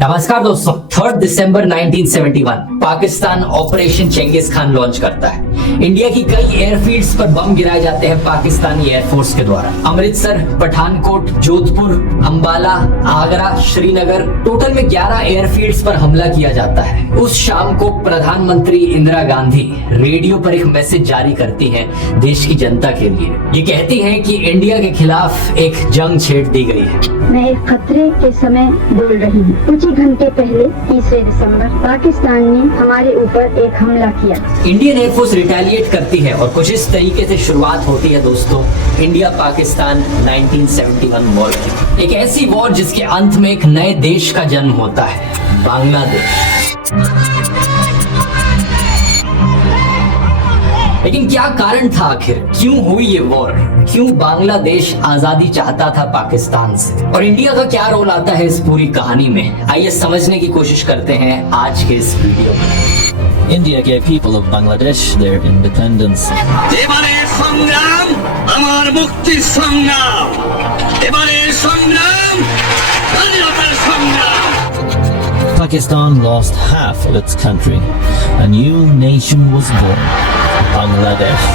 नमस्कार दोस्तों, 3 दिसंबर 1971 Pakistan operation Chengiz Khan launch करता है। इंडिया की कई एयरफील्ड्स पर बम गिराए जाते हैं पाकिस्तानी एयरफोर्स के द्वारा। अमृतसर, पठानकोट, जोधपुर, अंबाला, आगरा, श्रीनगर, टोटल में 11 एयरफील्ड्स पर हमला किया जाता है। उस शाम को प्रधानमंत्री इंदिरा गांधी रेडियो पर एक मैसेज जारी करती हैं देश की जनता के लिए। ये कहती हैं कि इंडिया के खिलाफ एक जंग छेड़ दी गई है। मैं एक खतरे के समय बोल रही हूँ। कुछ ही घंटे पहले 3 दिसंबर पाकिस्तान ने हमारे ऊपर एक हमला किया। इंडियन एयरफोर्स रिटेलिएट करती है और कुछ इस तरीके से शुरुआत होती है दोस्तों इंडिया पाकिस्तान 1971 वॉर की। एक ऐसी वॉर जिसके अंत में एक नए देश का जन्म होता है, बांग्लादेश। लेकिन क्या कारण था आखिर, क्यों हुई ये वॉर? क्यों बांग्लादेश आजादी चाहता था पाकिस्तान से? और इंडिया का क्या रोल आता है इस पूरी कहानी में? आइए समझने की कोशिश करते हैं आज के इस वीडियो में। India gave people of Bangladesh their independence. এবারের সংগ্রাম আমার মুক্তির সংগ্রাম, এবারের সংগ্রাম স্বাধীনতার সংগ্রাম। Pakistan lost half of its country. A new nation was born, Bangladesh.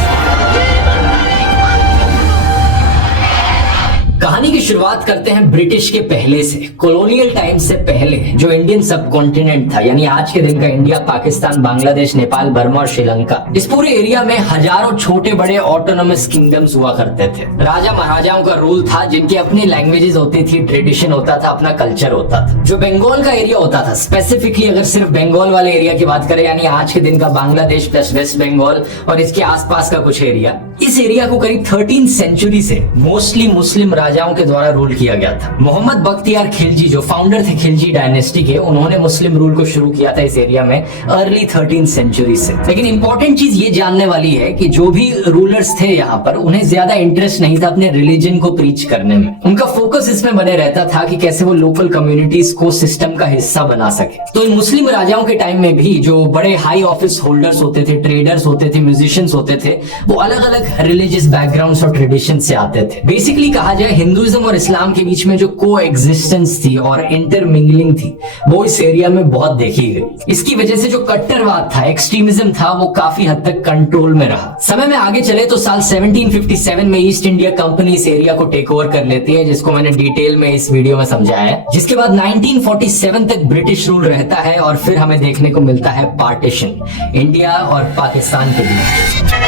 कहानी की शुरुआत करते हैं ब्रिटिश के पहले से, कॉलोनियल टाइम से पहले, जो इंडियन सब कॉन्टिनेंट था, यानी आज के दिन का इंडिया, पाकिस्तान, बांग्लादेश, नेपाल, बर्मा और श्रीलंका। इस पूरे एरिया में हजारों छोटे बड़े ऑटोनोमस किंगडम्स हुआ करते थे। राजा महाराजाओं का रूल था, जिनकी अपनी लैंग्वेजेस होती थी, ट्रेडिशन होता था, अपना कल्चर होता था। जो बंगाल का एरिया होता था, स्पेसिफिकली अगर सिर्फ बंगाल वाले एरिया की बात करें, यानी आज के दिन का बांग्लादेश प्लस वेस्ट बंगाल और इसके आसपास का कुछ एरिया, इस एरिया को करीब 13th सेंचुरी से मोस्टली मुस्लिम राजाओं के द्वारा रूल किया गया था। मोहम्मद बख्तियार खिलजी जो फाउंडर थे खिलजी डायनेस्टी के, उन्होंने मुस्लिम रूल को शुरू किया था इस एरिया में अर्ली 13th सेंचुरी से। लेकिन इंपॉर्टेंट चीज ये जानने वाली है कि जो भी रूलर्स थे यहाँ पर, उन्हें ज्यादा इंटरेस्ट नहीं था अपने रिलीजन को प्रीच करने में। उनका फोकस इसमें बने रहता था कि कैसे वो लोकल कम्युनिटीज को सिस्टम का हिस्सा बना सके। तो इन मुस्लिम राजाओं के टाइम में भी जो बड़े हाई ऑफिस होल्डर्स होते थे, ट्रेडर्स होते थे, म्यूजिशियंस होते थे, वो अलग अलग रिलीजियस बैकग्राउंड और ट्रेडिशन से आते थे। बेसिकली कहा जाए, हिंदुइज्म और इस्लाम के बीच में जो को एग्जिस्टेंस थी और इंटरमिंगलिंग थी, वो इस एरिया में बहुत देखी गई। इसकी वजह से जो कट्टरवाद था, एक्सट्रीमिज्म था, वो काफी हद तक कंट्रोल में रहा। समय में आगे चले तो साल 1757 में ईस्ट इंडिया कंपनी इस एरिया को टेक ओवर कर लेती है, जिसको मैंने डिटेल में इस वीडियो में समझाया है। जिसके बाद 1947 तक ब्रिटिश रूल रहता है और फिर हमें देखने को मिलता है पार्टीशन इंडिया और पाकिस्तान के बीच।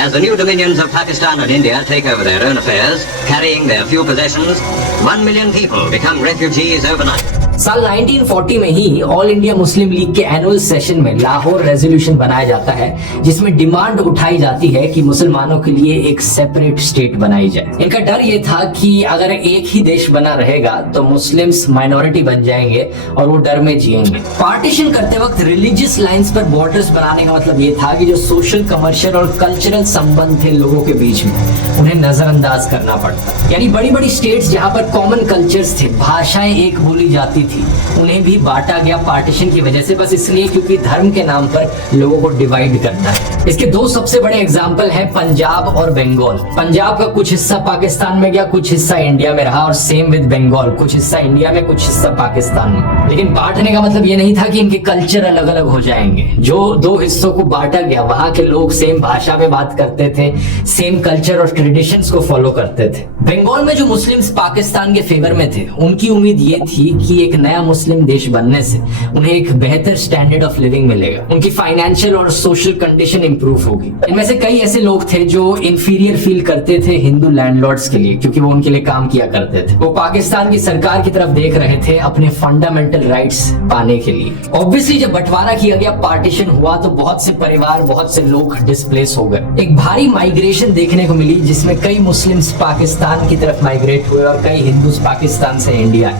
As the new dominions of Pakistan and India take over their own affairs, carrying their few possessions, 1 million people become refugees overnight. साल 1940 में ही ऑल इंडिया मुस्लिम लीग के एनुअल सेशन में लाहौर रेजोल्यूशन बनाया जाता है, जिसमें डिमांड उठाई जाती है कि मुसलमानों के लिए एक सेपरेट स्टेट बनाई जाए। इनका डर ये था कि अगर एक ही देश बना रहेगा तो मुस्लिम्स माइनॉरिटी बन जाएंगे और वो डर में जिएंगे। पार्टीशन करते वक्त रिलीजियस लाइंस पर बॉर्डर्स बनाने का मतलब ये था कि जो सोशल, कमर्शियल और कल्चरल संबंध थे लोगों के बीच में, उन्हें नजरअंदाज करना पड़ता। यानी बड़ी बड़ी स्टेट्स जहाँ पर कॉमन कल्चर्स थे, भाषाएं एक बोली जाती थी, उन्हें भी बांटा गया पार्टीशन की वजह से, बस इसलिए क्योंकि धर्म के नाम पर लोगों को डिवाइड करना है। इसके दो सबसे बड़े एग्जाम्पल हैं पंजाब और बंगाल। पंजाब का कुछ हिस्सा पाकिस्तान में गया, कुछ हिस्सा इंडिया में रहा, और सेम विद बंगाल, कुछ हिस्सा इंडिया में, कुछ हिस्सा पाकिस्तान में। लेकिन बांटने का मतलब ये नहीं था कि इनके कल्चर अलग अलग हो जाएंगे। जो दो हिस्सों को बांटा गया, वहां के लोग सेम भाषा में बात करते थे, सेम कल्चर और ट्रेडिशंस को फॉलो करते थे। बंगाल में जो मुस्लिम्स पाकिस्तान के फेवर में थे, उनकी उम्मीद ये थी कि एक नया मुस्लिम देश बनने से उन्हें एक बेहतर स्टैंडर्ड ऑफ लिविंग मिलेगा, उनकी फाइनेंशियल और सोशल कंडीशन इंप्रूव होगी। इनमें से कई ऐसे लोग थे जो इंफीरियर फील करते थे हिंदू लैंडलॉर्ड्स के लिए, क्योंकि वो उनके लिए काम किया करते थे। वो पाकिस्तान की सरकार की तरफ देख रहे थे अपने फंडामेंटल राइट्स पाने के लिए। ऑब्वियसली जब बंटवारा किया गया, पार्टीशन हुआ, तो बहुत से परिवार, बहुत से लोग डिस्प्लेस हो गए। एक भारी माइग्रेशन देखने को मिली, जिसमें कई मुस्लिम्स पाकिस्तान की तरफ माइग्रेट हुए और कई हिंदूज पाकिस्तान से इंडिया।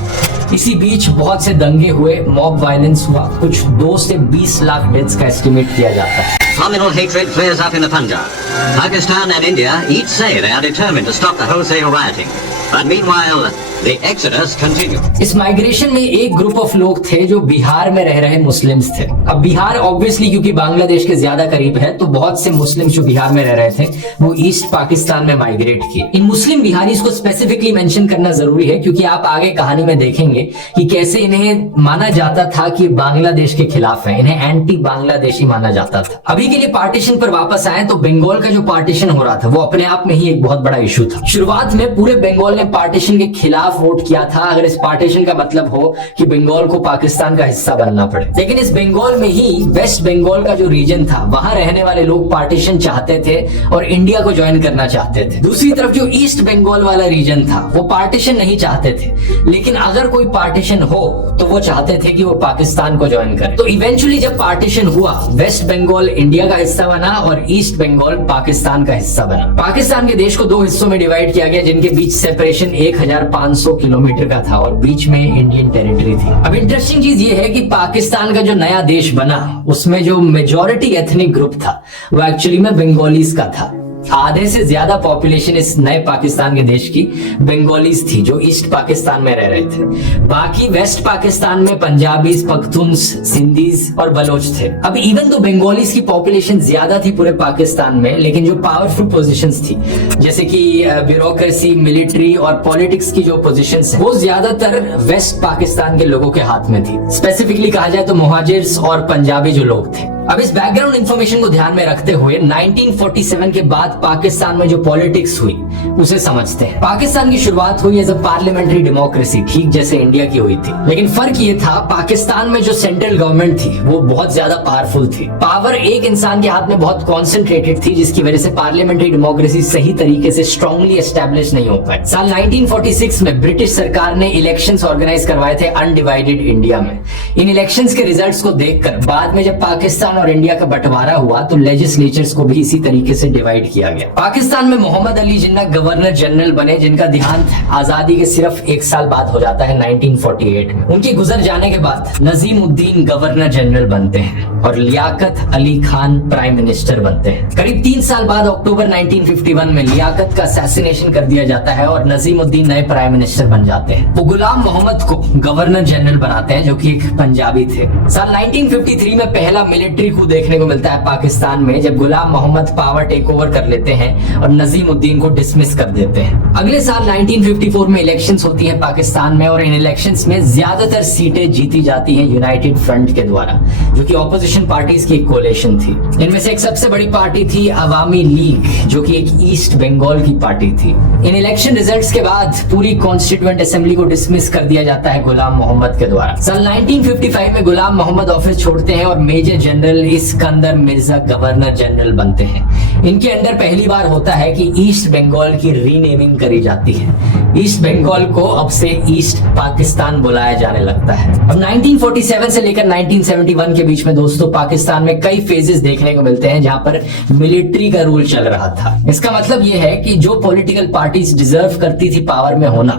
इसी बीच बहुत से दंगे हुए, मॉब वायलेंस हुआ, कुछ 2 से 20 लाख डेथ्स का एस्टिमेट किया जाता है। Communal hatred flares up in the Punjab. Pakistan and India each say they are determined to stop the wholesale rioting. But meanwhile, the exodus continued. इस माइग्रेशन में एक ग्रुप ऑफ लोग थे जो बिहार में रह रहे मुस्लिम्स थे। अब बिहार ऑब्वियसली क्योंकि बांग्लादेश के ज्यादा करीब है, तो बहुत से मुस्लिम जो बिहार में रह रहे थे वो ईस्ट पाकिस्तान में माइग्रेट किए। इन मुस्लिम बिहारीज को स्पेसिफिकली मेंशन करना जरूरी है क्योंकि आप आगे कहानी में देखेंगे कि कैसे इन्हें माना जाता था कि बांग्लादेश के खिलाफ है, इन्हें एंटी बांग्लादेशी माना जाता था। अभी के लिए पार्टीशन पर वापस आए तो बंगाल का जो पार्टीशन हो रहा था वो अपने आप में ही एक बहुत बड़ा इशू था। शुरुआत में पूरे बंगाल ने पार्टीशन के खिलाफ वोट किया था, अगर इस पार्टीशन का मतलब हो कि बंगाल को पाकिस्तान का हिस्सा बनना पड़े। लेकिन इस बंगाल में ही वेस्ट बंगाल का जो रीजन था वहां रहने वाले लोग पार्टीशन चाहते थे और इंडिया को ज्वाइन करना चाहते थे। दूसरी तरफ जो ईस्ट बंगाल वाला रीजन था वो पार्टीशन नहीं चाहते थे, लेकिन अगर कोई पार्टीशन हो तो वो चाहते थे कि वो पाकिस्तान को ज्वाइन करे। तो इवेंचुअली जब पार्टीशन हुआ, वेस्ट बंगाल इंडिया का हिस्सा बना और ईस्ट बंगाल पाकिस्तान का हिस्सा बना। पाकिस्तान के देश को दो हिस्सों में डिवाइड किया गया जिनके बीच सेपरेशन 1500 किलोमीटर का था और बीच में इंडियन टेरिटरी थी। अब इंटरेस्टिंग चीज ये है कि पाकिस्तान का जो नया देश बना उसमें जो मेजॉरिटी एथनिक ग्रुप था वो एक्चुअली में बंगालीज का था। आधे से ज्यादा पॉपुलेशन इस नए पाकिस्तान के देश की बंगालीज थी जो ईस्ट पाकिस्तान में रह रहे थे। बाकी वेस्ट पाकिस्तान में पंजाबीज, पख्तून्स, सिंधीज और बलोच थे। अब इवन तो बंगालीज की पॉपुलेशन ज्यादा थी पूरे पाकिस्तान में, लेकिन जो पावरफुल पोजीशंस थी जैसे कि ब्यूरोक्रेसी, मिलिट्री और पॉलिटिक्स की जो पोजीशंस है वो ज्यादातर वेस्ट पाकिस्तान के लोगों के हाथ में थी। स्पेसिफिकली कहा जाए तो मुहाजिर्स और पंजाबी जो लोग थे। अब इस बैकग्राउंड इंफॉर्मेशन को ध्यान में रखते हुए 1947 के बाद पाकिस्तान में जो पॉलिटिक्स हुई उसे समझते हैं। पाकिस्तान की शुरुआत हुई एज अ पार्लियामेंट्री डेमोक्रेसी, ठीक जैसे इंडिया की हुई थी, लेकिन फर्क ये था पाकिस्तान में जो सेंट्रल गवर्नमेंट थी वो बहुत ज्यादा पावरफुल थी। पावर एक इंसान के हाथ में बहुत कॉन्सेंट्रेटेड थी, जिसकी वजह से पार्लियामेंट्री डेमोक्रेसी सही तरीके से स्ट्रांगली एस्टेब्लिश नहीं हो पाई। साल 1946 में ब्रिटिश सरकार ने इलेक्शंस ऑर्गेनाइज करवाए थे अनडिवाइडेड इंडिया में। इन इलेक्शंस के रिजल्ट्स को देखकर बाद में जब पाकिस्तान और इंडिया का बंटवारा हुआ तो लेजिस्लेचर्स को भी इसी तरीके से डिवाइड किया गया। पाकिस्तान में मोहम्मद अली जिन्ना गवर्नर जनरल बने, जिनका देहांत आजादी के सिर्फ एक साल बाद हो जाता है 1948 में। उनके गुजर जाने के बाद नजीमुद्दीन गवर्नर जनरल बनते हैं और लियाकत अली खान प्राइम मिनिस्टर बनते हैं। करीब 3 साल बाद अक्टूबर 1951 में लियाकत का असैसिनेशन कर दिया जाता है और नजीमुद्दीन नए प्राइम मिनिस्टर बन जाते हैं। वो गुलाम मोहम्मद को गवर्नर जनरल बनाते हैं जो कि एक पंजाबी थे। साल 1953 में पहला मिलिट्री को देखने को मिलता है पाकिस्तान में, जब गुलाम मोहम्मद पावर टेक ओवर कर लेते हैं और नजीमुद्दीन को डिसमिस कर देते हैं। अगले साल 1954 में इलेक्शंस होती हैं पाकिस्तान में और इन इलेक्शंस में ज्यादातर सीटें जीती जाती हैं यूनाइटेड फ्रंट के द्वारा, जो कि ऑपोजिशन पार्टीज की एक कोalition थी। इनमें से एक सबसे बड़ी पार्टी थी अवामी लीग, जो कि एक ईस्ट बंगाल की पार्टी थी। इन इलेक्शन रिजल्ट्स के बाद पूरी कॉन्स्टिट्यूएंट असेंबली को डिसमिस कर दिया जाता है गुलाम मोहम्मद के द्वारा। साल 1955 में गुलाम मोहम्मद ऑफिस छोड़ते हैं और major general Iskander Mirza governor general बनते हैं। इनके अंडर पहली बार होता है कि ईस्ट बंगाल की रीनेमिंग करी जाती है। ईस्ट बंगाल को अब से ईस्ट पाकिस्तान बुलाया जाने लगता है। अब 1947 से लेकर 1971 के बीच में दोस्तों पाकिस्तान में कई फेजेस देखने को मिलते हैं जहां पर मिलिट्री का रूल चल रहा था। इसका मतलब यह है कि जो पॉलिटिकल पार्टीज डिजर्व करती थी पावर में होना,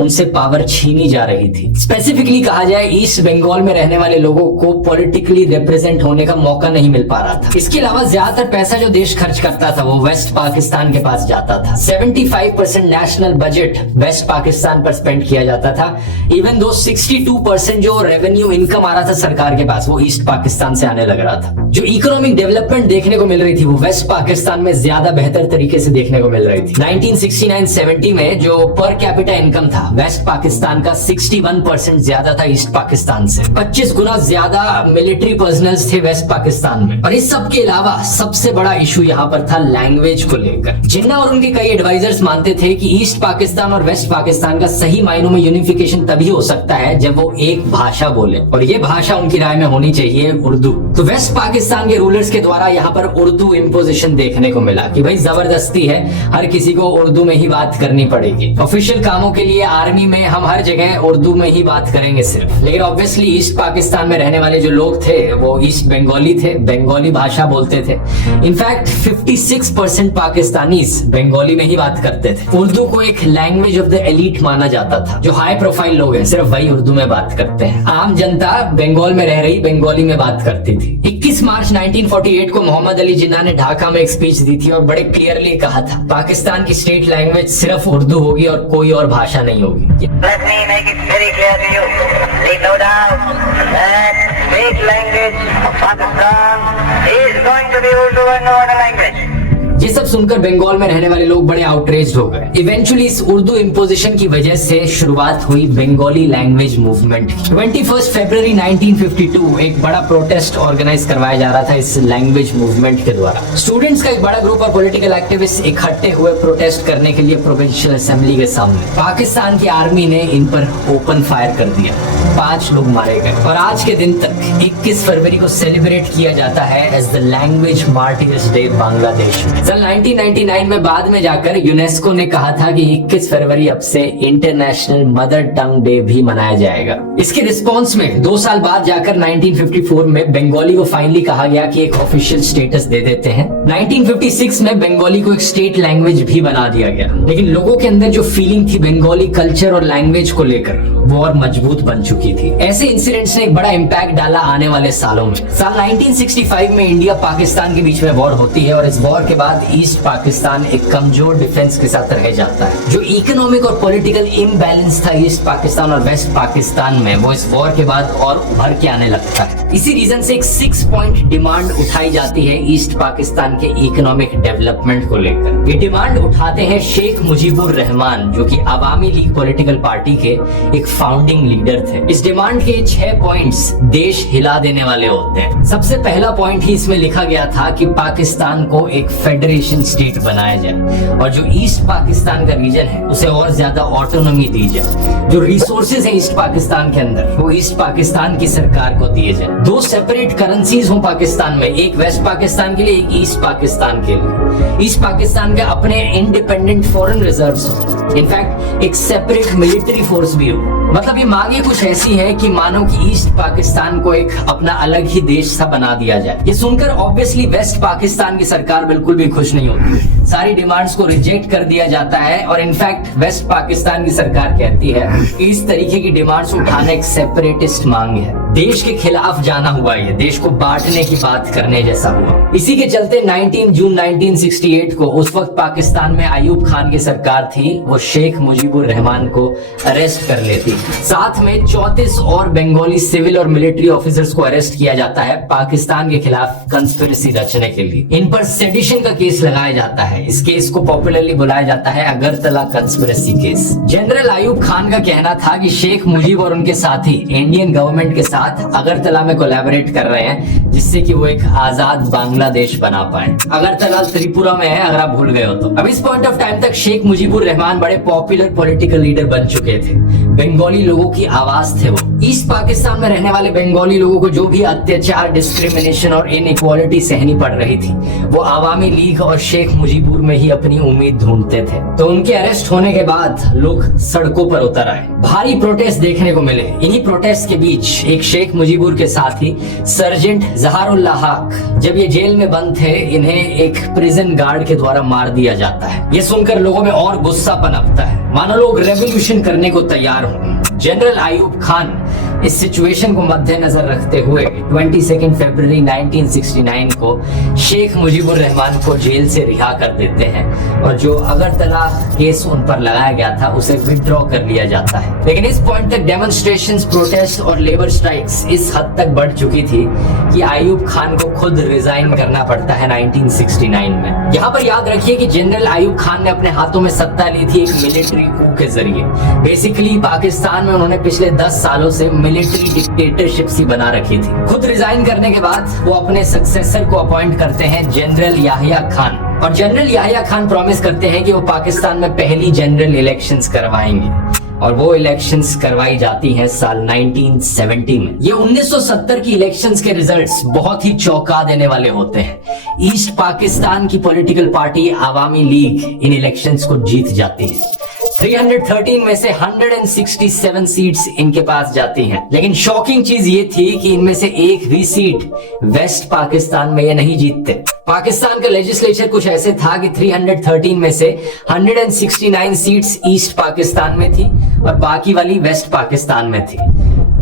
उनसे पावर छीनी जा रही थी। स्पेसिफिकली कहा जाए ईस्ट बंगाल में रहने वाले लोगों को पॉलिटिकली रिप्रेजेंट होने का मौका नहीं मिल पा रहा था। इसके अलावा ज्यादातर पैसा जो देश खर्च करता था वो वेस्ट पाकिस्तान के पास जाता था। 75% नेशनल बजट वेस्ट पाकिस्तान पर स्पेंड किया जाता था, इवन दो 62% जो रेवेन्यू इनकम आ रहा था सरकार के पास वो ईस्ट पाकिस्तान से आने लग रहा था। जो इकोनॉमिक डेवलपमेंट देखने को मिल रही थी वो वेस्ट पाकिस्तान में ज्यादा बेहतर तरीके से देखने को मिल रही थी। 1969-70 में जो पर कैपिटा इनकम था वेस्ट पाकिस्तान का 61% ज्यादा था ईस्ट पाकिस्तान से। 25 गुना ज्यादा मिलिट्री पर्सनल्स थे वेस्ट पाकिस्तान में। और इस सब के अलावा सबसे बड़ा इशू यहाँ पर था लैंग्वेज को लेकर। जिन्ना और उनके कई एडवाइजर्स मानते थे कि ईस्ट पाकिस्तान और वेस्ट पाकिस्तान का सही मायनों में यूनिफिकेशन तभी हो सकता है जब वो एक भाषा बोले, और ये भाषा उनकी राय में होनी चाहिए उर्दू। तो वेस्ट पाकिस्तान के रूलर्स के द्वारा यहाँ पर उर्दू इम्पोजिशन देखने को मिला कि भाई जबरदस्ती है, हर किसी को उर्दू में ही बात करनी पड़ेगी। ऑफिशियल कामों के लिए आर्मी में हम हर जगह उर्दू में ही बात करेंगे सिर्फ। लेकिन ऑब्वियसली ईस्ट पाकिस्तान में रहने वाले जो लोग थे वो ईस्ट बंगाल बंगाली थे, बंगाली भाषा बोलते थे। इनफैक्ट 56% पाकिस्तानीज बंगाली में ही बात करते थे। उर्दू को एक लैंग्वेज ऑफ द एलीट माना जाता था। जो हाई प्रोफाइल लोग हैं सिर्फ वही उर्दू में बात करते हैं। आम जनता बंगाल में रह रही बंगाली में बात करती थी। 21 मार्च 1948 को मोहम्मद अली जिन्ना ने ढाका में एक स्पीच दी थी और बड़े क्लियरली कहा था पाकिस्तान की स्टेट लैंग्वेज सिर्फ उर्दू होगी और कोई और भाषा नहीं होगी। Let me make it very clear to you. Leave no doubt that state language of Pakistan is going to be Urdu and no other language. ये सब सुनकर बंगाल में रहने वाले लोग बड़े आउटरेज्ड हो गए। इवेंचुअली इस उर्दू इम्पोजिशन की वजह से शुरुआत हुई बंगाली लैंग्वेज मूवमेंट की। 21 फरवरी 1952 एक बड़ा प्रोटेस्ट ऑर्गेनाइज करवाया जा रहा था इस लैंग्वेज मूवमेंट के द्वारा। स्टूडेंट्स का एक बड़ा ग्रुप और पॉलिटिकल एक्टिविस्ट इकट्ठे हुए प्रोटेस्ट करने के लिए प्रोविंशियल असेंबली के सामने। पाकिस्तान की आर्मी ने इन पर ओपन फायर कर दिया, 5 लोग मारे गए और आज के दिन तक 21 फरवरी को सेलिब्रेट किया जाता है as the language martyrs day Bangladesh में। 1999 में बाद में जाकर यूनेस्को ने कहा था कि 21 फरवरी अब से इंटरनेशनल मदर टंग डे भी मनाया जाएगा। इसके रिस्पांस में 2 साल बाद जाकर 1954 में बंगाली को फाइनली कहा गया कि एक ऑफिशियल स्टेटस दे देते हैं। 1956 में बंगाली को एक स्टेट लैंग्वेज भी बना दिया गया। लेकिन लोगों के अंदर जो फीलिंग थी बंगाली कल्चर और लैंग्वेज को लेकर वो और मजबूत बन चुकी थी। ऐसे इंसिडेंट्स ने एक बड़ा इम्पैक्ट डाला आने वाले सालों में। साल 1965 में इंडिया पाकिस्तान के बीच में वॉर होती है और इस वॉर के बाद ईस्ट पाकिस्तान एक कमजोर डिफेंस के साथ रह जाता है। जो इकोनॉमिक और पॉलिटिकल इम्बैलेंस था ईस्ट पाकिस्तान और वेस्ट पाकिस्तान में वो इस वॉर के बाद और उभर के आने लगता है। इसी रीजन से एक 6 पॉइंट डिमांड उठाई जाती है ईस्ट पाकिस्तान के इकोनॉमिक डेवलपमेंट को लेकर। ये डिमांड उठाते हैं शेख मुजीबुर रहमान जो कि अवामी लीग पॉलिटिकल पार्टी के एक फाउंडिंग लीडर थे। इस डिमांड के 6 पॉइंट्स देश हिला देने वाले होते हैं। सबसे पहला पॉइंट ही इसमें लिखा गया था कि पाकिस्तान को एक फेडरेशन स्टेट बनाया जाए और जो ईस्ट पाकिस्तान का रीजन है उसे और ज्यादा ऑटोनॉमी दी जाए। जो रिसोर्सेज है ईस्ट पाकिस्तान के अंदर वो ईस्ट पाकिस्तान की सरकार को दिए जाए। 2 सेपरेट करेंसीज हो पाकिस्तान में, एक वेस्ट पाकिस्तान के लिए एक ईस्ट पाकिस्तान के लिए। ईस्ट पाकिस्तान के अपने इंडिपेंडेंट फॉरेन रिजर्व्स हो, इनफैक्ट एक सेपरेट मिलिट्री फोर्स भी हो। मतलब ये मांगे कुछ ऐसी है कि मानो कि ईस्ट पाकिस्तान को एक अपना अलग ही देश सा बना दिया जाए। ये सुनकर ऑब्वियसली वेस्ट पाकिस्तान की सरकार बिल्कुल भी खुश नहीं होती। सारी डिमांड्स को रिजेक्ट कर दिया जाता है और इनफैक्ट वेस्ट पाकिस्तान की सरकार कहती है कि इस तरीके की डिमांड्स उठाना एक सेपरेटिस्ट मांग है, देश के खिलाफ जाना हुआ, ये देश को बांटने की बात करने जैसा हुआ। इसी के चलते 19 जून 1968 को उस वक्त पाकिस्तान में अयूब खान की सरकार थी, वो शेख मुजीबुर रहमान को अरेस्ट कर लेती। साथ में 34 और बंगाली सिविल और मिलिट्री ऑफिसर्स को अरेस्ट किया जाता है पाकिस्तान के खिलाफ कंस्पिरेसी रचने के लिए। इन पर सेडिशन का केस लगाया जाता है। इस केस को पॉपुलरली बुलाया जाता है Agartala conspiracy case. General Ayub Khan का कहना था कि शेख मुजीब और उनके साथी इंडियन गवर्नमेंट के साथ अगरतला में कोलैबोरेट कर रहे हैं जिससे कि वो एक आजाद बांग्लादेश बना पाए। अगरतला त्रिपुरा में है अगर आप भूल गए हो तो। अब इस पॉइंट ऑफ टाइम तक शेख मुजीबुर रहमान बड़े पॉपुलर पॉलिटिकल लीडर बन चुके थे। बंगाली लोगों की आवाज थे वो। ईस्ट पाकिस्तान में रहने वाले बंगाली लोगों को जो भी अत्याचार, डिस्क्रिमिनेशन और इनइक्वालिटी सहनी पड़ रही थी वो अवामी लीग और शेख मुजीबुर में ही अपनी उम्मीद ढूंढते थे। तो उनके अरेस्ट होने के बाद लोग सड़कों पर उतर आए, भारी प्रोटेस्ट देखने को मिले। इन्हीं प्रोटेस्ट के बीच एक शेख मुजीबुर के साथी सर्जेंट जहारुल्लाह हक जब ये जेल में बंद थे इन्हें एक प्रिजन गार्ड के द्वारा मार दिया जाता है। ये सुनकर लोगों में और गुस्सा पनपता है, मानो लोग रेवोल्यूशन करने को तैयार हो। जनरल अयूब खान इस सिचुएशन को मद्देनजर रखते हुए 22 फरवरी 1969 को शेख मुजीबुर रहमान को जेल से रिहा कर देते हैं और जो अगरतला केस उन पर लगाया गया था उसे विथड्रॉ कर लिया जाता है। लेकिन इस पॉइंट तक डेमोन्स्ट्रेशंस, प्रोटेस्ट और लेबर स्ट्राइक्स इस हद तक बढ़ चुकी थी कि अयूब खान को खुद रिजाइन करना पड़ता है 1969 में। यहाँ पर याद रखिए कि जनरल अयूब खान ने अपने हाथों में सत्ता ली थी एक मिलिट्री कू के जरिए। बेसिकली पाकिस्तान में उन्होंने पिछले 10 सालों से मिलिट्री डिक्टेटरशिप सी बना रखी थी। खुद रिजाइन करने के बाद वो अपने सक्सेसर को अपॉइंट करते हैं जनरल याहिया खान, और जनरल याहिया खान प्रॉमिस करते हैं कि वो पाकिस्तान में पहली जनरल इलेक्शंस करवाएंगे और वो इलेक्शंस करवाई जाती हैं साल 1970 में। ये 1970 की इलेक्शंस के रिजल्ट्स बहुत ही चौंका देने वाले होते हैं। ईस्ट पाकिस्तान की पॉलिटिकल पार्टी अवामी लीग इन इलेक्शंस को जीत जाती है। 313 में से 167 सीट्स इनके पास जाती हैं। लेकिन शॉकिंग चीज ये थी कि इनमें से एक भी सीट वेस्ट पाकिस्तान में ये नहीं जीतते। पाकिस्तान का लेजिस्लेचर कुछ ऐसे था कि 313 में से 169 सीट्स ईस्ट पाकिस्तान में थी और बाकी वाली वेस्ट पाकिस्तान में थी।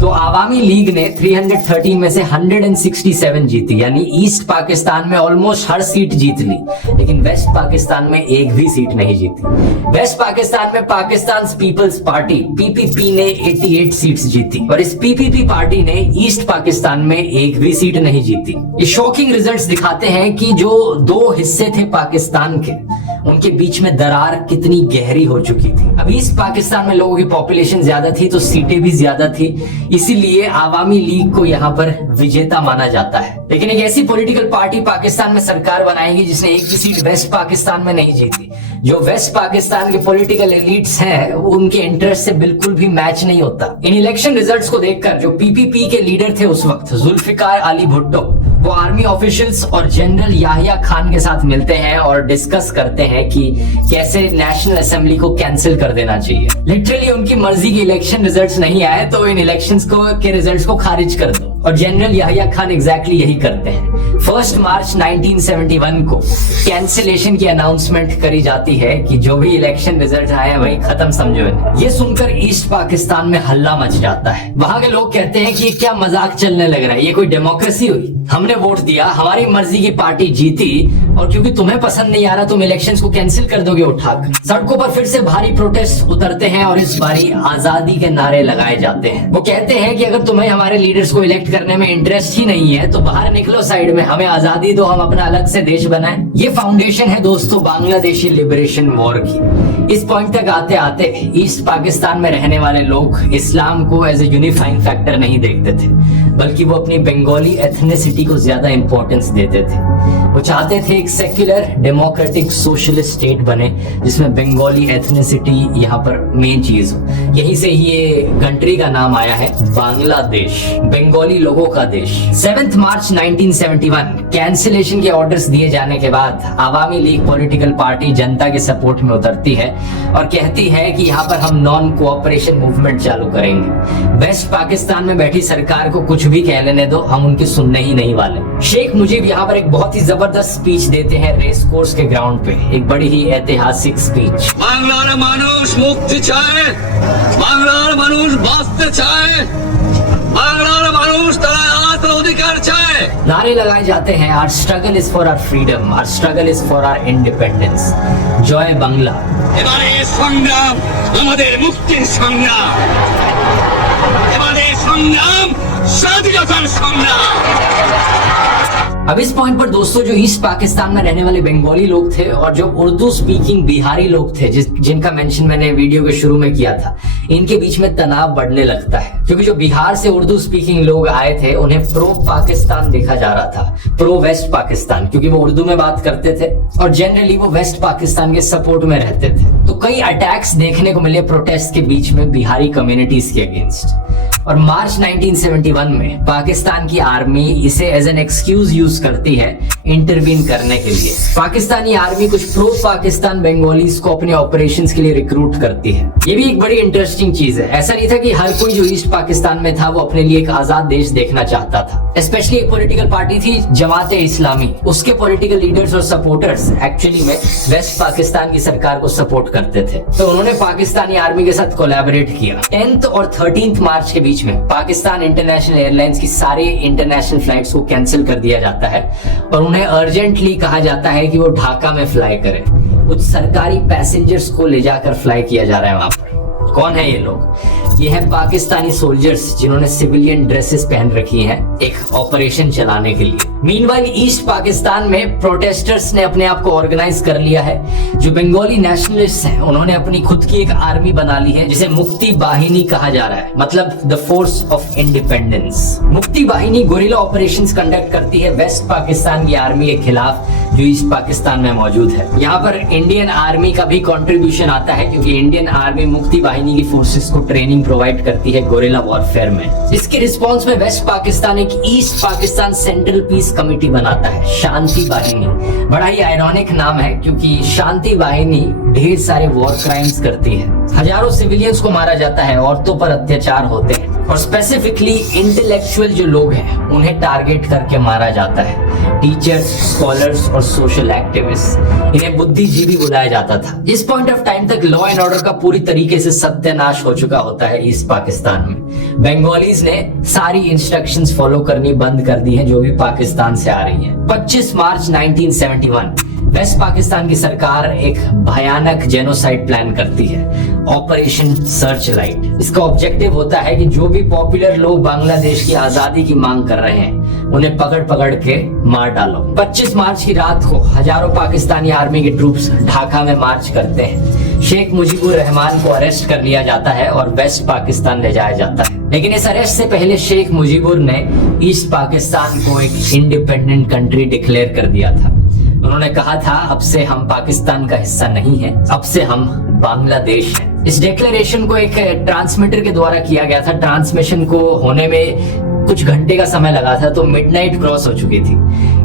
तो आवामी लीग ने 313 में से 167 जीती, यानी ईस्ट पाकिस्तान में ऑलमोस्ट हर सीट जीत ली, लेकिन वेस्ट पाकिस्तान में एक भी सीट नहीं जीती। वेस्ट पाकिस्तान में पाकिस्तान पीपल्स पार्टी PPP ने 88 सीट्स जीती और इस PPP पार्टी ने ईस्ट पाकिस्तान में एक भी सीट नहीं जीती। ये शॉकिंग रिजल्ट्स दिखाते हैं कि जो दो हिस्से थे पाकिस्तान के, उनके बीच में दरार कितनी गहरी हो चुकी थी। अब ईस्ट पाकिस्तान में लोगों की पॉपुलेशन ज्यादा थी तो सीटें भी ज्यादा थी, इसीलिए आवामी लीग को यहाँ पर विजेता माना जाता है। लेकिन एक ऐसी पॉलिटिकल पार्टी पाकिस्तान में सरकार बनाएगी जिसने एक भी सीट वेस्ट पाकिस्तान में नहीं जीती। जो वेस्ट पाकिस्तान के पॉलिटिकल एलिट्स हैं उनके इंटरेस्ट से बिल्कुल भी मैच नहीं होता। इन इलेक्शन रिजल्ट्स को देखकर जो PPP के लीडर थे उस वक्त, जुल्फिकार अली भुट्टो, वो आर्मी ऑफिशियल्स और जनरल याहिया खान के साथ मिलते हैं और डिस्कस करते हैं कि कैसे नेशनल असेंबली को कैंसिल कर देना चाहिए। लिटरली उनकी मर्जी के इलेक्शन रिजल्ट्स नहीं आए तो इन इलेक्शंस के रिजल्ट्स को खारिज कर दो, और जनरल याहिया खान एग्जैक्टली यही करते हैं। 1 मार्च 1971 को कैंसिलेशन की अनाउंसमेंट करी जाती है कि जो भी इलेक्शन रिजल्ट आए वही खत्म समझो इन्हें। ये सुनकर ईस्ट पाकिस्तान में हल्ला मच जाता है। वहां के लोग कहते हैं कि क्या मजाक चलने लग रहा है, ये कोई डेमोक्रेसी हुई? हमने वोट दिया, हमारी मर्जी की पार्टी जीती, और क्योंकि तुम्हें पसंद नहीं आ रहा तुम इलेक्शंस को कैंसिल कर दोगे उठाकर। सड़कों पर फिर से भारी प्रोटेस्ट उतरते हैं और इस बारी आजादी के नारे लगाए जाते हैं। वो कहते हैं कि अगर तुम्हें हमारे लीडर्स को इलेक्ट करने में इंटरेस्ट ही नहीं है तो बाहर निकलो साइड में, हमें आजादी दो, हम अपना अलग से देश बनाएं। ये फाउंडेशन है दोस्तों बांग्लादेशी लिबरेशन वॉर की। इस पॉइंट तक आते आते ईस्ट पाकिस्तान में रहने वाले लोग इस्लाम को एज ए यूनिफाइंग फैक्टर नहीं देखते थे, बल्कि वो अपनी बंगाली एथनिसिटी को ज्यादा इंपॉर्टेंस देते थे। वो चाहते थे एक सेक्युलर डेमोक्रेटिक सोशलिस्ट स्टेट बने जिसमें बंगाली एथनिसिटी यहाँ पर मेन चीज हो। यहीं से ये कंट्री का नाम आया है बांग्लादेश, बंगाली लोगों का देश। 7 मार्च 1971 कैंसिलेशन के ऑर्डर्स दिए जाने के बाद आवामी लीग पॉलिटिकल पार्टी जनता के सपोर्ट में उतरती है और कहती है कि यहाँ पर हम नॉन कोऑपरेशन मूवमेंट चालू करेंगे। वेस्ट पाकिस्तान में बैठी सरकार को कुछ भी कह लेने दो, हम उनकी सुनने ही नहीं वाले। शेख मुजीब यहाँ पर एक बहुत ही जबरदस्त स्पीच देते हैं रेस कोर्स के ग्राउंड पे, एक बड़ी ही ऐतिहासिक स्पीच। बांग्लार मानुष मुक्ति चाहे, बांग्लार मानुष बाँचते चाहे, बांग्लार मानुष तारा अधिकार चाहे। नारे लगाए जाते हैं, our struggle is for our freedom, our struggle is for our independence, Jai Bangla. এবারে সংগ্রাম আমাদের মুক্তির সংগ্রাম, এবারে সংগ্রাম স্বাধীনতার সংগ্রাম। अब इस पॉइंट पर दोस्तों जो ईस्ट पाकिस्तान में रहने वाले बंगाली लोग थे और जो उर्दू स्पीकिंग बिहारी लोग थे जिनका मेंशन मैंने वीडियो के शुरू में किया था, इनके बीच में तनाव बढ़ने लगता है। क्योंकि जो बिहार से उर्दू स्पीकिंग लोग आए थे उन्हें प्रो पाकिस्तान देखा जा रहा था, प्रो वेस्ट पाकिस्तान, क्योंकि वो उर्दू में बात करते थे और जनरली वो वेस्ट पाकिस्तान के सपोर्ट में रहते थे। तो कई अटैक्स देखने को मिले प्रोटेस्ट के बीच में बिहारी कम्युनिटीज के अगेंस्ट। और मार्च 1971 में पाकिस्तान की आर्मी इसे एज एन एक्सक्यूज यूज करती है इंटरवीन करने के लिए। पाकिस्तानी आर्मी कुछ प्रो पाकिस्तान बंगालीज को अपने ऑपरेशंस के लिए रिक्रूट करती है। ये भी एक बड़ी इंटरेस्टिंग चीज है। ऐसा नहीं था कि हर कोई जो ईस्ट पाकिस्तान में था वो अपने लिए एक आजाद देश देखना चाहता था। स्पेशली एक पॉलिटिकल पार्टी थी जमात इस्लामी, उसके पॉलिटिकल लीडर्स और सपोर्टर्स एक्चुअली में वेस्ट पाकिस्तान की सरकार को सपोर्ट करते थे, तो उन्होंने पाकिस्तानी आर्मी के साथ कोलैबोरेट किया। 10 और 13 मार्च के बीच में पाकिस्तान इंटरनेशनल एयरलाइंस की सारी इंटरनेशनल फ्लाइट्स को कैंसिल कर दिया जाता है और उन्हें अर्जेंटली कहा जाता है कि वो ढाका में फ्लाई करें। कुछ सरकारी पैसेंजर्स को ले जाकर फ्लाई किया जा रहा है वहां पर। कौन है ये लोग? ये है पाकिस्तानी सोल्जर्स जिन्होंने सिविलियन ड्रेसेस पहन रखी हैं एक ऑपरेशन चलाने के लिए। मीनवाइल ईस्ट पाकिस्तान में प्रोटेस्टर्स ने अपने आप को ऑर्गेनाइज कर लिया है। जो बंगाली नेशनलिस्ट हैं उन्होंने अपनी खुद की एक आर्मी बना ली है जिसे मुक्ति बाहिनी कहा जा रहा है, मतलब द फोर्स ऑफ इंडिपेंडेंस। मुक्ति बाहिनी गोरिल्ला ऑपरेशंस कंडक्ट करती है वेस्ट पाकिस्तान की आर्मी के खिलाफ जो ईस्ट पाकिस्तान में मौजूद है। यहाँ पर इंडियन आर्मी का भी कंट्रीब्यूशन आता है क्योंकि इंडियन आर्मी मुक्ति बाहिनी की फोर्सेस को ट्रेनिंग प्रोवाइड करती है गोरिल्ला वॉरफेयर में। इसके रिस्पॉन्स में वेस्ट पाकिस्तान एक east Pakistan central peace peace committee बनाता है, शांति वाहिनी। बड़ा ही आयरॉनिक नाम है क्योंकि शांति वाहिनी ढेर सारे वॉर क्राइम्स करती है, हजारों सिविलियंस को मारा जाता है, औरतों पर अत्याचार होते हैं और स्पेसिफिकली इंटेलेक्चुअल जो लोग हैं उन्हें टारगेट करके मारा जाता है। टीचर्स, स्कॉलर्स और सोशल एक्टिविस्ट, इन्हें बुद्धिजीवी बुलाया जाता था। इस पॉइंट ऑफ टाइम तक लॉ एंड ऑर्डर का पूरी तरीके से सत्यानाश हो चुका होता है ईस्ट पाकिस्तान में। बंगालीज ने सारी इंस्ट्रक्शंस फॉलो करनी बंद कर दी है जो भी पाकिस्तान से आ रही है। 25 मार्च 1971 वेस्ट पाकिस्तान की सरकार एक भयानक जेनोसाइड प्लान करती है, ऑपरेशन सर्च लाइट। इसका ऑब्जेक्टिव होता है कि जो भी पॉपुलर लोग बांग्लादेश की आजादी की मांग कर रहे हैं उन्हें पकड़ पकड़ के मार डालो। 25 मार्च की रात को हजारों पाकिस्तानी आर्मी के ट्रूप्स ढाका में मार्च करते हैं। शेख मुजीबुर रहमान को अरेस्ट कर लिया जाता है और वेस्ट पाकिस्तान ले जाया जाता है। लेकिन इस अरेस्ट से पहले शेख मुजीबुर ने ईस्ट पाकिस्तान को एक इंडिपेंडेंट कंट्री डिक्लेयर कर दिया था। उन्होंने कहा था अब से हम पाकिस्तान का हिस्सा नहीं है, अब से हम बांग्लादेश हैं। इस डिक्लेरेशन को एक ट्रांसमीटर के द्वारा किया गया था। ट्रांसमिशन को होने में कुछ घंटे का समय लगा था, तो मिडनाइट क्रॉस हो चुकी थी।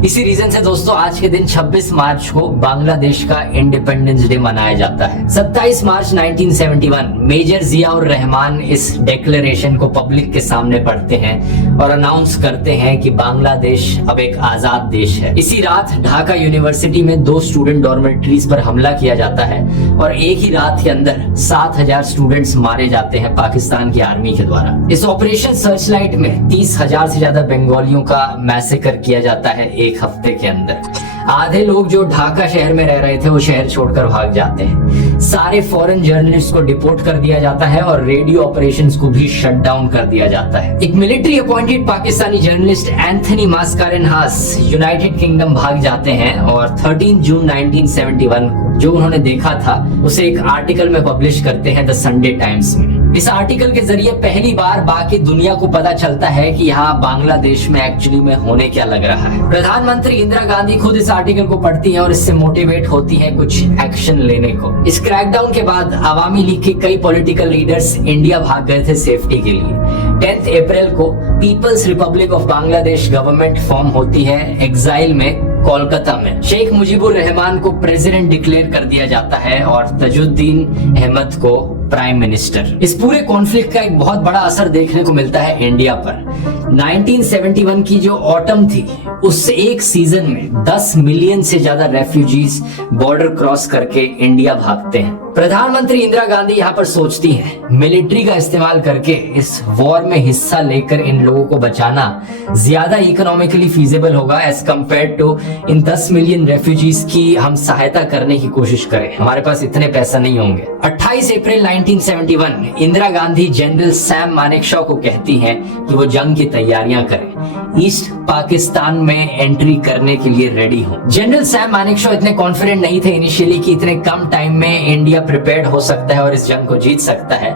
इसी रीजन से दोस्तों आज के दिन 26 मार्च को बांग्लादेश का इंडिपेंडेंस डे मनाया जाता है। 27 मार्च 1971 मेजर जियाउर रहमान इस डिक्लेरेशन को पब्लिक के सामने पढ़ते हैं और अनाउंस करते हैं कि बांग्लादेश अब एक आजाद देश है। इसी रात ढाका यूनिवर्सिटी में 2 स्टूडेंट डॉर्मेटरीज पर हमला किया जाता है और एक ही रात के अंदर 7000 स्टूडेंट्स मारे जाते हैं पाकिस्तान की आर्मी के द्वारा। इस ऑपरेशन सर्चलाइट में 30,000 से ज्यादा बंगालियों का मैसेकर किया जाता है एक हफ्ते के अंदर। आधे लोग जो ढाका शहर में रह रहे थे वो शहर छोड़कर भाग जाते हैं। सारे फॉरेन जर्नलिस्ट को डिपोर्ट कर दिया जाता है और रेडियो ऑपरेशंस को भी शट डाउन कर दिया जाता है। एक military appointed Pakistani journalist Anthony Mascarenhas United Kingdom भाग जाते हैं और 13 जून 1971 को जो उन्होंने देखा था उसे एक आर्टिकल में पब्लिश करते हैं द संडे टाइम्स में। इस आर्टिकल के जरिए पहली बार बाकी दुनिया को पता चलता है कि यहाँ बांग्लादेश में एक्चुअली में होने क्या लग रहा है। प्रधानमंत्री इंदिरा गांधी खुद इस आर्टिकल को पढ़ती हैं और इससे मोटिवेट होती हैं कुछ एक्शन लेने को। इस क्रैकडाउन के बाद अवामी लीग के कई पॉलिटिकल लीडर्स इंडिया भाग गए थे सेफ्टी के लिए। 10 अप्रैल को peoples republic of Bangladesh government form होती है एग्जाइल में कोलकाता में। शेख मुजीबुर रहमान को प्रेसिडेंट डिक्लेयर कर दिया जाता है और तजुद्दीन अहमद को प्राइम मिनिस्टर। इस पूरे कॉन्फ्लिक्ट का एक बहुत बड़ा असर देखने को मिलता है इंडिया पर। 1971 की जो ऑटम थी उस एक सीजन में 10 मिलियन से ज्यादा रेफ्यूजीज बॉर्डर क्रॉस करके इंडिया भागते हैं। प्रधानमंत्री इंदिरा गांधी यहाँ पर सोचती हैं मिलिट्री का इस्तेमाल करके इस वॉर में हिस्सा लेकर इन लोगों को बचाना ज्यादा इकोनॉमिकली फीजिबल होगा as compare to in 10 million refugees की हम सहायता करने की कोशिश करें। हमारे पास इतने पैसा नहीं होंगे। 28 अप्रैल 1971 इंदिरा गांधी जनरल सैम मानेकशॉ को कहती हैं कि वो जंग की तैयारियां करें, ईस्ट पाकिस्तान में एंट्री करने के लिए रेडी हो। जनरल सैम मानेकशॉ इतने कॉन्फिडेंट नहीं थे इनिशियली कि इतने कम टाइम में इंडिया प्रिपेयर्ड हो सकता है और इस जंग को जीत सकता है,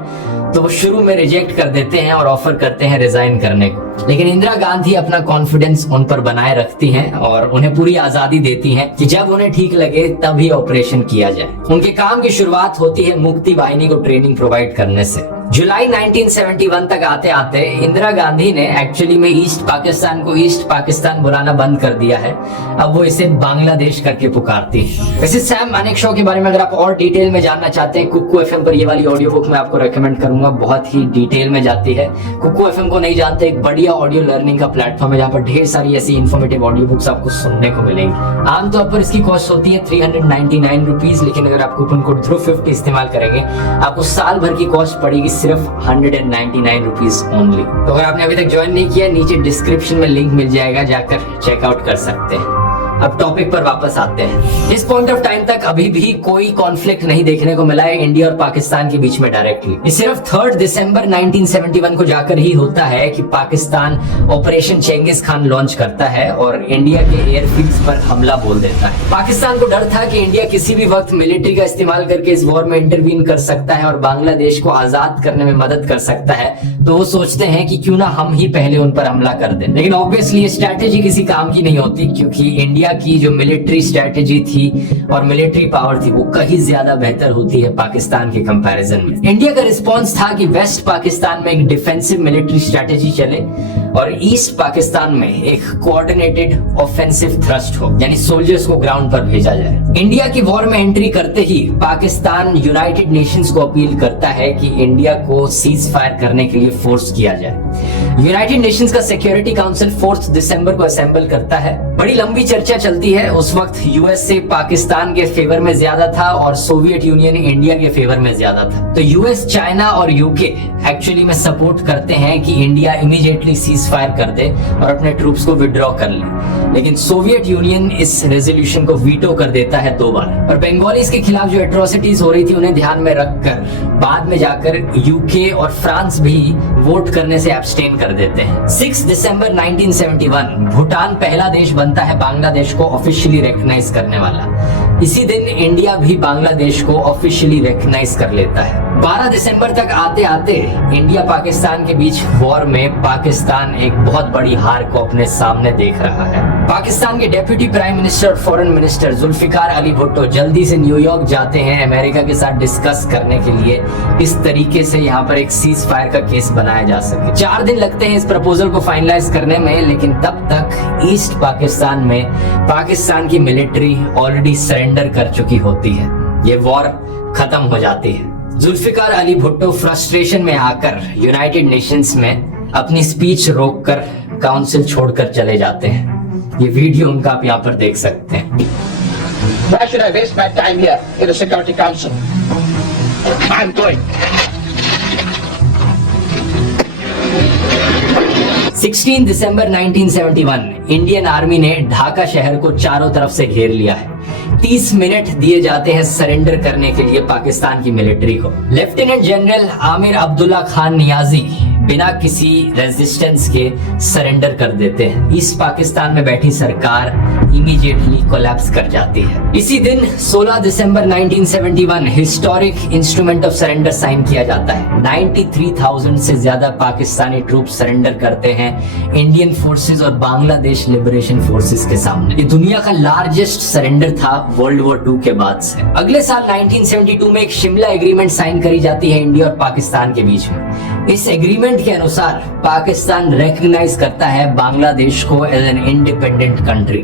तो वो शुरू में रिजेक्ट कर देते हैं और ऑफर करते हैं रिजाइन करने को। लेकिन इंदिरा गांधी अपना कॉन्फिडेंस उन पर बनाए रखती हैं और उन्हें पूरी आजादी देती हैं कि जब उन्हें ठीक लगे तभी ऑपरेशन किया जाए। उनके काम की शुरुआत होती है मुक्ति वाहिनी को ट्रेनिंग प्रोवाइड करने से। जुलाई 1971 तक आते आते इंदिरा गांधी ने एक्चुअली में ईस्ट पाकिस्तान को ईस्ट पाकिस्तान बुलाना बंद कर दिया है। अब वो इसे बांग्लादेश करके पुकारती है। वैसे सैम मानेकशॉ के बारे में अगर आप और डिटेल में जानना चाहते हैं, कुक्कू एफएम पर ये वाली ऑडियो बुक मैं आपको रेकमेंड करूंगा, बहुत ही डिटेल में जाती है। कुक्कू एफएम को नहीं जानते, एक बढ़िया ऑडियो लर्निंग का प्लेटफॉर्म है जहाँ पर ढेर सारी ऐसी इन्फॉर्मेटिव ऑडियो बुक्स आपको सुनने को मिलेंगी। आमतौर पर इसकी कॉस्ट होती है 399 रुपीज, लेकिन अगर आप कूपन कोड ध्रुव50 इस्तेमाल करेंगे आपको साल भर की कॉस्ट पड़ेगी सिर्फ 199 रुपीज ओनली। तो अगर आपने अभी तक ज्वाइन नहीं किया, नीचे डिस्क्रिप्शन में लिंक मिल जाएगा, जाकर चेकआउट कर सकते हैं। अब टॉपिक पर वापस आते हैं। इस पॉइंट ऑफ टाइम तक अभी भी कोई कॉन्फ्लिक्ट नहीं देखने को मिला है इंडिया और पाकिस्तान के बीच में डायरेक्टली। ये सिर्फ 3 दिसंबर 1971 को जाकर ही होता है कि पाकिस्तान ऑपरेशन चेंगिस खान लॉन्च करता है और इंडिया के एयरफील्ड्स पर हमला बोल देता है। पाकिस्तान को डर था कि इंडिया किसी भी वक्त मिलिट्री का इस्तेमाल करके इस वॉर में इंटरवीन कर सकता है और बांग्लादेश को आजाद करने में मदद कर सकता है, तो वो सोचते हैं कि क्यों ना हम ही पहले उन पर हमला कर दें। लेकिन ऑब्वियसली ये स्ट्रैटेजी किसी काम की नहीं होती, क्योंकि इंडिया की जो मिलिट्री स्ट्रैटेजी थी और मिलिट्री पावर थी वो कहीं ज्यादा बेहतर होती है पाकिस्तान के कंपैरिजन में। इंडिया का रिस्पांस था कि वेस्ट पाकिस्तान में एक डिफेंसिव मिलिट्री स्ट्रैटेजी चले और ईस्ट पाकिस्तान में एक कोऑर्डिनेटेड ऑफेंसिव थ्रस्ट हो, यानी सोल्जर्स को ग्राउंड पर भेजा जाए। इंडिया की वॉर में एंट्री करते ही पाकिस्तान यूनाइटेड नेशंस को अपील करता है कि इंडिया को सीज फायर करने के लिए फोर्स किया जाए। यूनाइटेड नेशंस का सिक्योरिटी काउंसिल 4 दिसंबर को असेंबल करता है। बड़ी लंबी चर्चा चलती है। उस वक्त यूएसए पाकिस्तान के फेवर में ज्यादा था और सोवियत यूनियन इंडिया के फेवर में ज्यादा था। तो यूएस, चाइना और यूके एक्चुअली में सपोर्ट करते हैं कि इंडिया इमीडिएटली सीज फायर कर दे और अपने ट्रूप्स को विड्रॉ कर ले, लेकिन सोवियत यूनियन इस रेजोल्यूशन को वीटो कर देता है 2 बार। और बंगालीज के खिलाफ जो एट्रोसिटीज हो रही थी उन्हें ध्यान में रखकर बाद में जाकर यूके और फ्रांस भी वोट करने से एब्सटेन कर देते हैं। 6 दिसंबर 1971 भूटान पहला देश बनता है बांग्लादेश को ऑफिशियली रिकॉग्नाइज करने वाला। इसी दिन इंडिया भी बांग्लादेश को ऑफिशियली रिकॉग्नाइज कर लेता है। 12 दिसंबर तक आते आते इंडिया पाकिस्तान के बीच वॉर में पाकिस्तान एक बहुत बड़ी हार को अपने सामने देख रहा है। पाकिस्तान के डेप्यूटी प्राइम मिनिस्टर और फॉरेन मिनिस्टर जुल्फिकार अली भुट्टो जल्दी से न्यूयॉर्क जाते हैं अमेरिका के साथ डिस्कस करने के लिए इस तरीके से यहाँ पर एक सीज फायर का केस बनाया जा सके। 4 दिन लगते हैं इस प्रपोजल को फाइनलाइज करने में, लेकिन तब तक ईस्ट पाकिस्तान में पाकिस्तान की मिलिट्री ऑलरेडी सरेंडर कर चुकी होती है। ये वॉर खत्म हो जाती है। जुल्फिकार अली भुट्टो फ्रस्ट्रेशन में आकर यूनाइटेड नेशंस में अपनी स्पीच रोककर काउंसिल छोड़कर चले जाते हैं। ये वीडियो उनका आप यहाँ पर देख सकते हैं। Why should I waste my time here in the Security Council? I'm going. 16 दिसंबर 1971 इंडियन आर्मी ने ढाका शहर को चारों तरफ से घेर लिया है। 30 मिनट दिए जाते हैं सरेंडर करने के लिए पाकिस्तान की मिलिट्री को। लेफ्टिनेंट जनरल आमिर अब्दुल्ला खान नियाजी बिना किसी रेजिस्टेंस के सरेंडर कर देते हैं। ईस्ट पाकिस्तान में बैठी सरकार इमीडिएटली कोलैप्स कर जाती है। इसी दिन 16 दिसंबर 1971 historic instrument of surrender sign किया जाता है। 93,000 से ज्यादा पाकिस्तानी ट्रूप सरेंडर करते हैं इंडियन फोर्सेस और बांग्लादेश लिबरेशन फोर्सेस के सामने। ये दुनिया का लार्जेस्ट सरेंडर था वर्ल्ड वॉर 2 के बाद से। अगले साल 1972 में एक शिमला एग्रीमेंट साइन करी जाती है इंडिया और पाकिस्तान के बीच में। इस एग्रीमेंट के अनुसार पाकिस्तान रिकॉग्नाइज करता है बांग्लादेश को एज एन इंडिपेंडेंट कंट्री,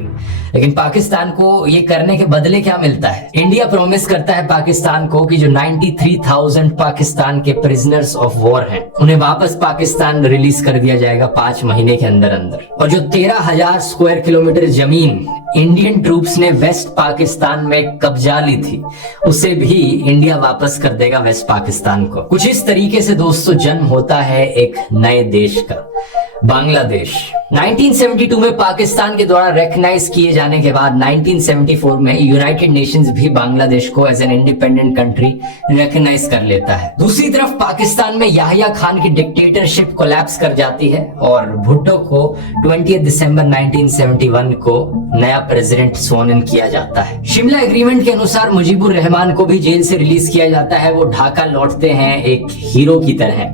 लेकिन पाकिस्तान को ये करने के बदले क्या मिलता है? इंडिया प्रॉमिस करता है पाकिस्तान को कि जो 93,000 पाकिस्तान के प्रिजनर्स ऑफ वॉर हैं उन्हें वापस पाकिस्तान रिलीज कर दिया जाएगा 5 महीने के अंदर अंदर। और जो 13,000 स्क्वायर किलोमीटर जमीन इंडियन ट्रूप्स ने वेस्ट पाकिस्तान में कब्जा ली थी उसे भी इंडिया वापस कर देगा वेस्ट पाकिस्तान को। कुछ इस तरीके से दोस्तों जन्म होता है एक नए देश का, बांग्लादेश। 1972 में पाकिस्तान के द्वारा रिकॉग्नाइज किए जाने के बाद 1974 में यूनाइटेड नेशंस भी बांग्लादेश को as an independent country recognise कर लेता है। दूसरी तरफ पाकिस्तान में याहिया खान की डिक्टेटरशिप कोलैप्स कर जाती है और भुट्टो को 20 दिसंबर 1971 को नया प्रेसिडेंट स्वॉन इन किया जाता है। शिमला एग्रीमेंट के अनुसार मुजीबुर रहमान को भी जेल से रिलीज किया जाता है। वो ढाका लौटते हैं एक हीरो की तरह।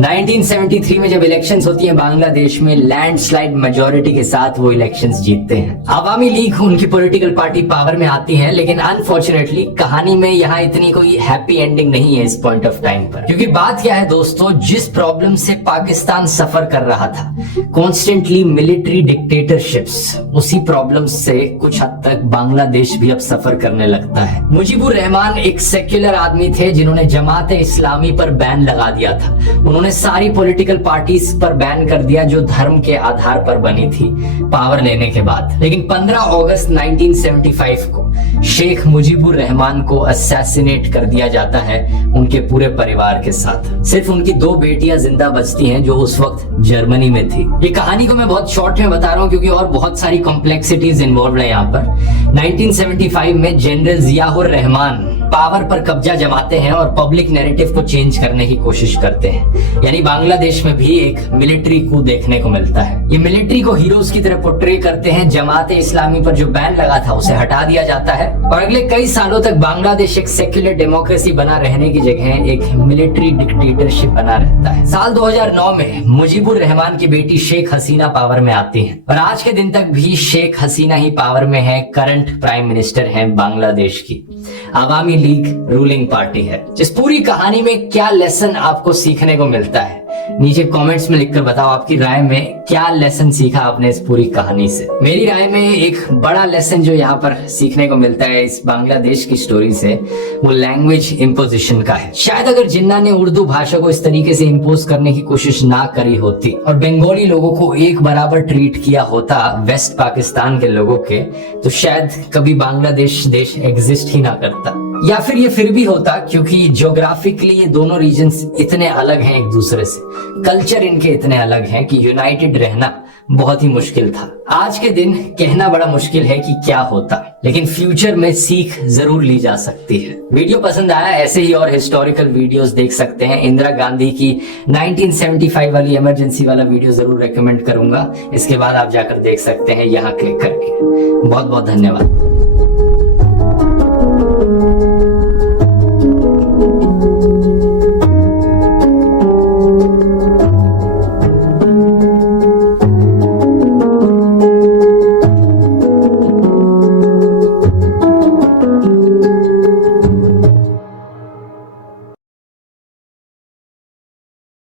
1973 में जब इलेक्शंस होती हैं बांग्लादेश में, लैंडस्लाइड मेजॉरिटी के साथ वो इलेक्शंस जीतते हैं। अवामी लीग उनकी पॉलिटिकल पार्टी पावर में आती है, लेकिन अनफॉर्चुनेटली कहानी में यहाँ इतनी कोई हैप्पी एंडिंग नहीं है इस पॉइंट ऑफ टाइम पर। क्योंकि बात क्या है दोस्तों, जिस प्रॉब्लम से पाकिस्तान सफर कर रहा था, कॉन्स्टेंटली मिलिट्री डिक्टेटरशिप्स, उसी प्रॉब्लम से कुछ हद तक बांग्लादेश भी अब सफर करने लगता है। मुजीबुर रहमान एक सेक्युलर आदमी थे जिन्होंने जमाते इस्लामी पर बैन लगा दिया था। उन्होंने सारी पॉलिटिकल पार्टीज पर बैन कर दिया जो धर्म के आधार पर बनी थी पावर लेने के बाद। लेकिन 15 अगस्त 1975 को शेख मुजीबुर रहमान को असैसिनेट कर दिया जाता है उनके पूरे परिवार के साथ। सिर्फ उनकी 2 बेटियां जिंदा बचती हैं जो उस वक्त जर्मनी में थी। ये कहानी को मैं बहुत शॉर्ट में बता रहा हूँ क्योंकि और बहुत सारी कॉम्प्लेक्सिटीज इन्वॉल्व है यहाँ पर। 1975 में जनरल जियाउर रहमान पावर पर कब्जा जमाते हैं और पब्लिक नैरेटिव को चेंज करने की कोशिश करते हैं। यानी बांग्लादेश में भी एक मिलिट्री कू देखने को मिलता है। ये मिलिट्री को हीरोज की तरह पोर्ट्रे करते हैं। जमाते इस्लामी पर जो बैन लगा था उसे हटा दिया जाता है और अगले कई सालों तक बांग्लादेश एक सेक्युलर डेमोक्रेसी बना रहने की जगह एक मिलिट्री डिक्टेटरशिप बना रहता है। साल 2009 में मुजीबुर रहमान की बेटी शेख हसीना पावर में आती है और आज के दिन तक भी शेख हसीना ही पावर में है, करंट प्राइम मिनिस्टर है बांग्लादेश की। अवामी लीग रूलिंग पार्टी है। इस पूरी कहानी में क्या लेसन आपको सीखने को मिलता है? नीचे कमेंट्स में लिखकर बताओ आपकी राय में क्या लेसन सीखा आपने इस पूरी कहानी से। मेरी राय में एक बड़ा लेसन जो यहाँ पर सीखने को मिलता है इस बांग्लादेश की स्टोरी से, वो लैंग्वेज इम्पोजिशन का है। शायद अगर जिन्ना ने उर्दू भाषा को इस तरीके से इम्पोज करने की कोशिश ना करी होती और बंगाली लोगों को एक बराबर ट्रीट किया होता वेस्ट पाकिस्तान के लोगों के, तो शायद कभी बांग्लादेश देश एग्जिस्ट ही ना करता, या फिर ये फिर भी होता, क्योंकि ज्योग्राफिकली ये दोनों रीजन्स इतने अलग हैं एक दूसरे से, कल्चर इनके इतने अलग हैं कि यूनाइटेड रहना बहुत ही मुश्किल था। आज के दिन कहना बड़ा मुश्किल है कि क्या होता, लेकिन फ्यूचर में सीख जरूर ली जा सकती है। वीडियो पसंद आया, ऐसे ही और हिस्टोरिकल वीडियोस देख सकते हैं। इंदिरा गांधी की 1975 वाली इमरजेंसी वाला वीडियो जरूर रेकमेंड करूंगा। इसके बाद आप जाकर देख सकते हैं यहाँ क्लिक करके। बहुत बहुत धन्यवाद।